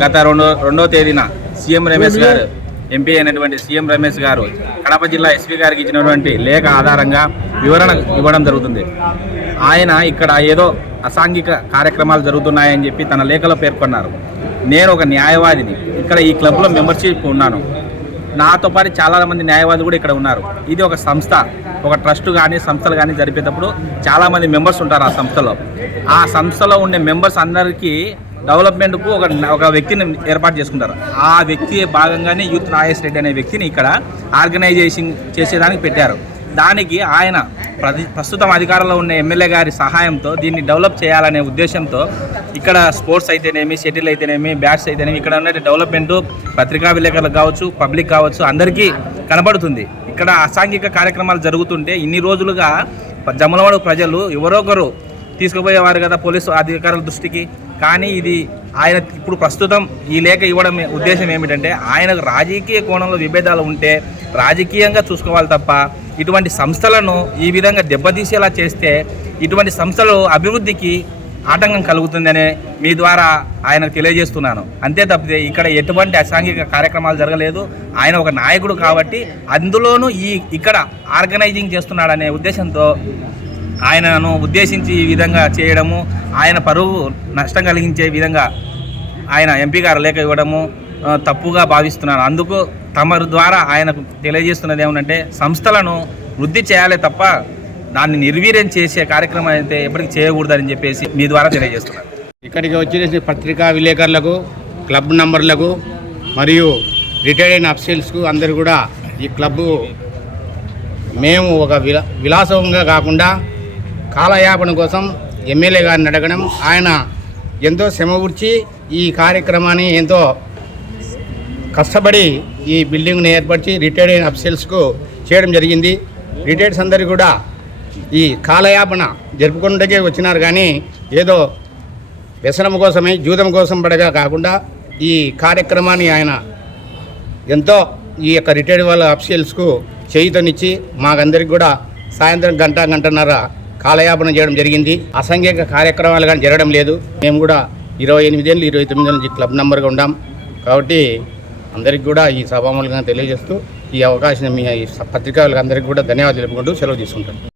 గత రెండో రెండో తేదీన సీఎం రమేష్ గారు ఎంపీ అయినటువంటి సీఎం రమేష్ గారు కడప జిల్లా ఎస్పీ గారికి ఇచ్చినటువంటి లేఖ ఆధారంగా వివరణ ఇవ్వడం జరుగుతుంది. ఆయన ఇక్కడ ఏదో అసాంఘిక కార్యక్రమాలు జరుగుతున్నాయని చెప్పి తన లేఖలో పేర్కొన్నారు. నేను ఒక న్యాయవాదిని. ఇక్కడ ఈ క్లబ్లో మెంబర్షిప్ ఉన్నాను. నాతో పాటు చాలామంది న్యాయవాది న్యాయవాదులు కూడా ఇక్కడ ఉన్నారు. ఇది ఒక సంస్థ ఒక ట్రస్ట్ కానీ సంస్థలు కానీ జరిపేటప్పుడు చాలామంది మెంబర్స్ ఉంటారు ఆ సంస్థలో. ఆ సంస్థలో ఉండే మెంబర్స్ అందరికీ డెవలప్మెంట్కు ఒక ఒక వ్యక్తిని ఏర్పాటు చేసుకుంటారు. ఆ వ్యక్తి భాగంగానే యూత్ నాగేష్ రెడ్డి అనే వ్యక్తిని ఇక్కడ ఆర్గనైజేషన్ చేసేదానికి పెట్టారు. దానికి ఆయన ప్రతి ప్రస్తుతం అధికారంలో ఉన్న ఎమ్మెల్యే గారి సహాయంతో దీన్ని డెవలప్ చేయాలనే ఉద్దేశంతో ఇక్కడ స్పోర్ట్స్ అయితేనేమి షటిల్ అయితేనేమి బ్యాట్స్ అయితేనేమి ఇక్కడ ఉన్న డెవలప్మెంట్ పత్రికా విలేకరులకు కావచ్చు పబ్లిక్ కావచ్చు అందరికీ కనబడుతుంది. ఇక్కడ అసాంఘిక కార్యక్రమాలు జరుగుతుంటే ఇన్ని రోజులుగా జమలవాడు ప్రజలు ఎవరొకరు తీసుకుపోయేవారు కదా పోలీసు అధికారుల దృష్టికి. కానీ ఇది ఆయన ఇప్పుడు ప్రస్తుతం ఈ లేఖ ఇవ్వడం ఉద్దేశం ఏమిటంటే ఆయనకు రాజకీయ కోణంలో విభేదాలు ఉంటే రాజకీయంగా చూసుకోవాలి తప్ప ఇటువంటి సంస్థలను ఈ విధంగా దెబ్బతీసేలా చేస్తే ఇటువంటి సంస్థలు అభివృద్ధికి ఆటంకం కలుగుతుందనే మీ ద్వారా ఆయనకు తెలియజేస్తున్నాను. అంతే తప్పితే ఇక్కడ ఎటువంటి అసాంఘిక కార్యక్రమాలు జరగలేదు. ఆయన ఒక నాయకుడు కాబట్టి అందులోనూ ఈ ఇక్కడ ఆర్గనైజింగ్ చేస్తున్నాడనే ఉద్దేశంతో ఆయనను ఉద్దేశించి ఈ విధంగా చేయడము ఆయన పరువు నష్టం కలిగించే విధంగా ఆయన ఎంపీ గారు లేఖ ఇవ్వడము తప్పుగా భావిస్తున్నాను అందుకు తమరు ద్వారా ఆయనకు తెలియజేస్తున్నది ఏమంటే సంస్థలను వృద్ధి చేయాలి తప్ప దాన్ని నిర్వీర్యం చేసే కార్యక్రమం అయితే ఎప్పటికీ చేయకూడదని చెప్పేసి మీ ద్వారా తెలియజేస్తున్నాను ఇక్కడికి వచ్చేసి పత్రికా విలేకరులకు క్లబ్ నంబర్లకు మరియు రిటైర్డ్ అయిన అఫీషియల్స్కు అందరూ కూడా ఈ క్లబ్బు మేము ఒక విలా విలాసంగా కాకుండా కాలయాపన కోసం ఎమ్మెల్యే గారిని అడగడం ఆయన ఎంతో శ్రమగూర్చి ఈ కార్యక్రమాన్ని ఎంతో కష్టపడి ఈ బిల్డింగ్ని ఏర్పరిచి రిటైర్డ్ అయిన అఫీషియల్స్కు చేయడం జరిగింది. రిటైర్డ్స్ అందరూ కూడా ఈ కాలయాపన జరుపుకుంటే వచ్చినారు కానీ ఏదో వ్యసనం కోసమే జూదం కోసం పడగా కాకుండా ఈ కార్యక్రమాన్ని ఆయన ఎంతో ఈ యొక్క రిటైర్డ్ వాళ్ళ అఫీషియల్స్కు చేయితోనిచ్చి మాకందరికి కూడా సాయంత్రం గంట గంటన్నర కాలయాపన చేయడం జరిగింది. అసాంఘిక కార్యక్రమాలు కానీ జరగడం లేదు. మేము కూడా ఇరవై ఎనిమిదేళ్ళు ఇరవై తొమ్మిది నుంచి క్లబ్ నెంబర్గా ఉన్నాం కాబట్టి అందరికి కూడా ఈ సభాములుగా తెలియజేస్తూ ఈ అవకాశం మీ పత్రికా వాళ్ళకి అందరికీ కూడా ధన్యవాదాలు తెలుపుకుంటూ సెలవు తీసుకుంటాను.